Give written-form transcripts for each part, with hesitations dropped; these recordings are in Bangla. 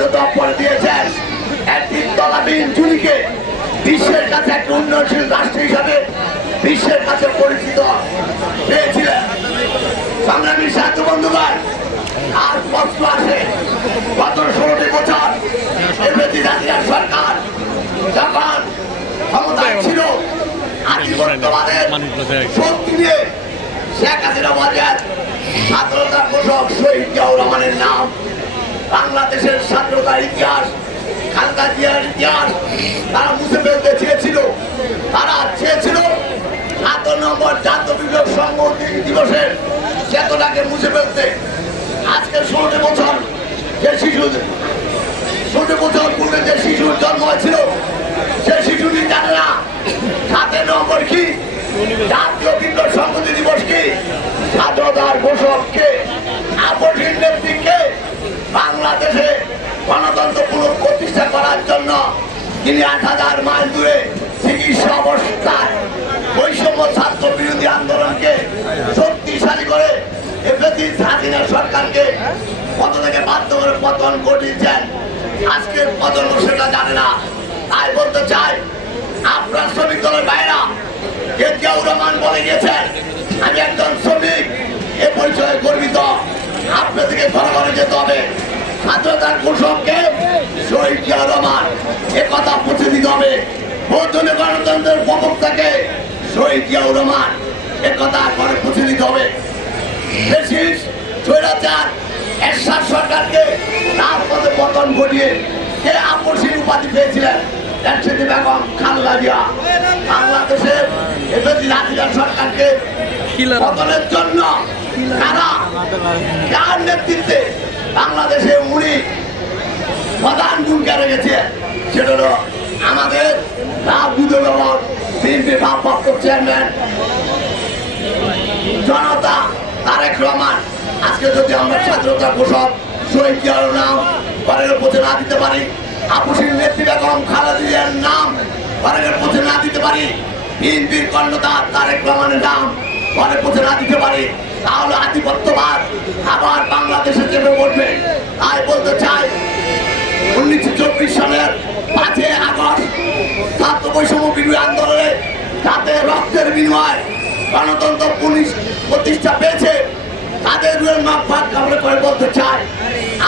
স্বাধীনতা করে দিয়েছেন। একটি তলাবিহীন ঝুড়িকে বিশ্বের কাছে একটা উন্নয়নশীল রাষ্ট্র হিসাবে বিশ্বের কাছে পরিচিত পেয়েছিলেন। সংগ্রামী সাথী বন্ধুগণ, আজ স্পষ্ট আসে গত 16টি বছর জাতীয় সরকার যখন ক্ষমতায় ছিল আধিপত্যবাদের শক্তি নিয়ে শেখ হাসিনা বাজার স্বাধীনতার ঘোষক শহীদ জিয়াউর রহমানের নাম, বাংলাদেশের স্বাধীনতার ইতিহাস, খালেদা জিয়ার ইতিহাস তারা মুছে ফেলতে চেয়েছিল। তারা চেয়েছিল ৭ নম্বর জাতীয় বিপ্লব সংহতি দিবসের চেতনাকে মুছে ফেলতে। আজকে 16 বছর যে শিশু 16 বছর পূর্বে যে শিশুর জন্ম হয়েছিল সে শিশুটি জানে না ৭ নম্বর কি, জাতীয় বিপ্লব সংহতি দিবস কি, স্বাধীনতার ঘোষককে, আপসীর নেত্রীকে, বাংলাদেশে গণতন্ত্র পুনঃপ্রতিষ্ঠা করার জন্য তিনি ৮,০০০ মাইল দূরে চিকিৎসা অবস্থায় বৈষম্য ছাত্র বিরোধী আন্দোলনকে শক্তিশালী করে হাসিনা সরকারকে পদ থেকে বাধ্য করে পতন ঘটিয়েছেন। আজকের পতন সেটা জানে না। তাই বলতে চাই, আপনার শ্রমিক দলের বাইরা জিয়াউর রহমান বলে গিয়েছেন, আমি একজন শ্রমিক, এ পরিচয়ে গর্বিত। আপনাদেরকে ঘরে ঘরে যেতে হবে, স্বাধীনতার ঘোষককে শহীদ জিয়াউর রহমান, এ কথা পৌঁছে দিতে হবে। বহুজনে গণতন্ত্রের প্রবক্তাকে শহীদ জিয়াউর রহমান, এ কথা ঘরে পৌঁছে দিতে হবে। স্বৈরাচার এরশাদ সরকারকে রাজপথে পতন ঘটিয়ে কে আপসীর উপাধি পেয়েছিলেন একসাথে বেগম খালেদা জিয়া। বাংলাদেশের জাতীয় সরকারকে পতনের জন্য কার নেতৃত্বে বাংলাদেশে উনি প্রধান ভূমিকা রেখেছে, সেটা হলো আমাদের বিএনপি ভারপ্রাপ্ত চেয়ারম্যান জনতা তারেক রহমান। আজকে যদি আমরা স্বাধীনতা ঘোষক শহীদ জিয়াউর নাম ঘরের পথে না দিতে পারি, আপসীর নেত্রী বেগম খালেদা জিয়ার নাম ঘরের পথে না দিতে পারি, বিএনপির কর্ণধার তারেক রহমানের নাম ঘরের পথে না দিতে পারি, তাহলে আধিপত্যবাদ আবার বাংলাদেশে চেপে উঠবে। তাই বলতে চাই, 1924 সালের 5 আগস্ট ছাত্র বৈষম্য বিরোধী আন্দোলনে যাতে রক্তের বিনিময় গণতন্ত্র প্রতিষ্ঠা পেয়েছে, তাদের মাফাত কামড়ে করে বলতে চাই,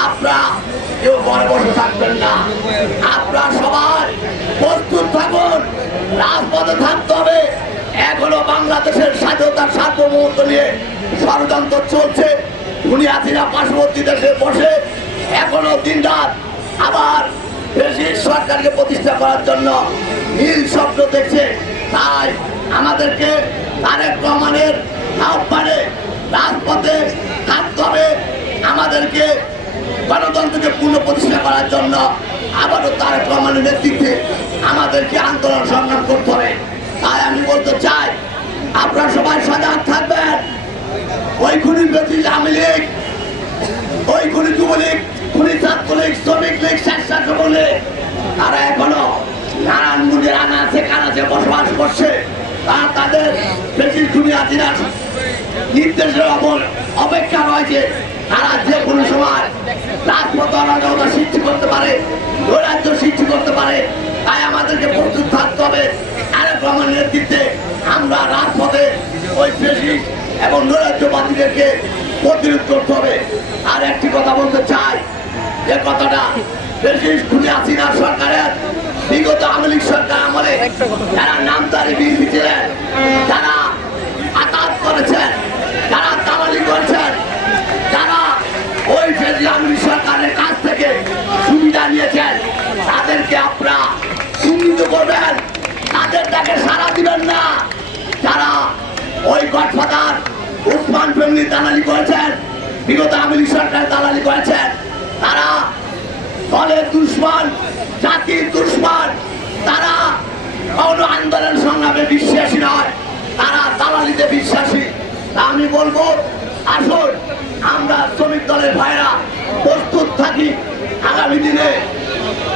আপনারা কেউ ঘরে বসে থাকবেন না। আপনারা সবাই প্রস্তুত থাকুন, রাজপথে থাকতে হবে। এখনো বাংলাদেশের স্বাধীনতার সার্বভৌমত্ব নিয়ে ষড়যন্ত্র চলছে। উনি হাসিনা পার্শ্ববর্তী দেশে বসে এখনো দিন রাত আবার দেশের সরকারকে প্রতিষ্ঠা করার জন্য নীল স্বপ্ন দেখছে। তাই আমাদেরকে তারেক রহমানের আহ্বানে রাজপথে থাকতে হবে। আমাদেরকে গণতন্ত্রকে পুনঃপ্রতিষ্ঠা করার জন্য আবারও তারেক রহমানের নেতৃত্বে আমাদেরকে আন্দোলন সংগ্রাম করতে হবে। তাই আমি বলতে চাই, আপনারা সবাই সজাগ থাকবেন। ওই খুনি ব্রিটিশ আওয়ামী লীগ, ওই খুনি যুবলীগ, খুনি ছাত্রলীগ, শ্রমিক লীগ, স্বেচ্ছাসেবক লীগ, তারা এখনো নারায়ণগঞ্জের আনাচে কানাচে বসবাস করছে। তারা তাদের ব্রিটিশ খুনি হাসিনার নির্দেশের অপেক্ষা রয়েছে। তারা যে কোনো সময় রাজপথ অরাজকতা সৃষ্টি করতে পারে, নৈরাজ্য সৃষ্টি করতে পারে। তাই আমাদেরকে প্রস্তুত থাকতে হবে। তারেক রহমানের নেতৃত্বে আমরা রাজপথে ওই ফ্যাসিস্ট এবং নৈরাজ্যবাদীদেরকে প্রতিরোধ করতে হবে। আর একটি কথা বলতে চাই, যে কথাটা ফ্যাসিস্ট খুনি হাসিনা সরকারের বিগত আওয়ামী লীগ সরকার আমলে যারা নামদারি বিএনপি ছিলেন, যারা আঘাত করেছেন, যারা দালালি করেছেন, যারা ওই আওয়ামী সরকারের কাছ থেকে সুবিধা নিয়েছেন, তাদেরকে আপনারা চিহ্নিত করবেন, তাদের ডাকে সাড়া দিবেন না। যারা ওই গডফাদার উসমান ফ্যামিলি দালালি করেছেন, বিগত আওয়ামী লীগ সরকার দালালি করেছেন, তারা দলের দুশ্মন, জাতির দুশ্মন, তারা কোনো আন্দোলন সংগ্রামে বিশ্বাসী নয়, তারা দালালিতে বিশ্বাসী। আমি বলবো, আসুন আমরা শ্রমিক দলের ভাইরা প্রস্তুত থাকি। আগামী দিনে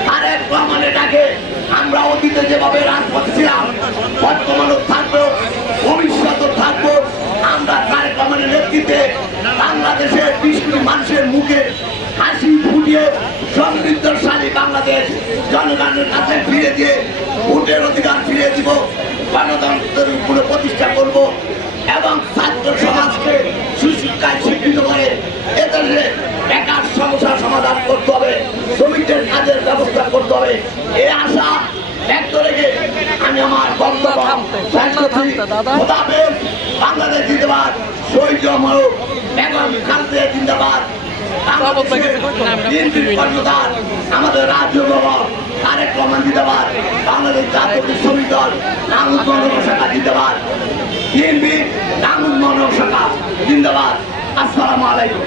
তারেক রহমানের ডাকে আমরা অতীতে যেভাবে রাজপথে ছিলাম, বর্তমানও থাকবো, ভবিষ্যতেও থাকবো। আমরা তারেক রহমানের নেতৃত্বে বাংলাদেশের 20 কোটি মানুষের মুখে হাসি ফুটিয়ে সমৃদ্ধ জনগণের কাছে ফিরে দিয়ে ভোটের অধিকার ফিরে দিব, গণতন্ত্রের উপরে প্রতিষ্ঠা করব এবং ছাত্র সমাজকে সুশিক্ষায় শিক্ষিত করে এদেশে বেকার সমস্যার সমাধান করতে হবে, শ্রমিকদের কাজের ব্যবস্থা করতে হবে। এই আশা ব্যক্ত রেখে আমি আমার বক্তব্য বাংলাদেশ জিন্দাবাদ, শহীদ মরক বেগম খালেদা জিন্দাবাদ, আমাদের রাজ্য ভবন তারেক রহমান জিন্দাবাদ, বাংলাদেশ জাতীয় শ্রমিক দল নাঙ্গল মনোনয়ন শাখা জিন্দাবাদ, বিএনপি নাঙ্গল মনোনয়ন শাখা জিন্দাবাদ। আসসালামু আলাইকুম।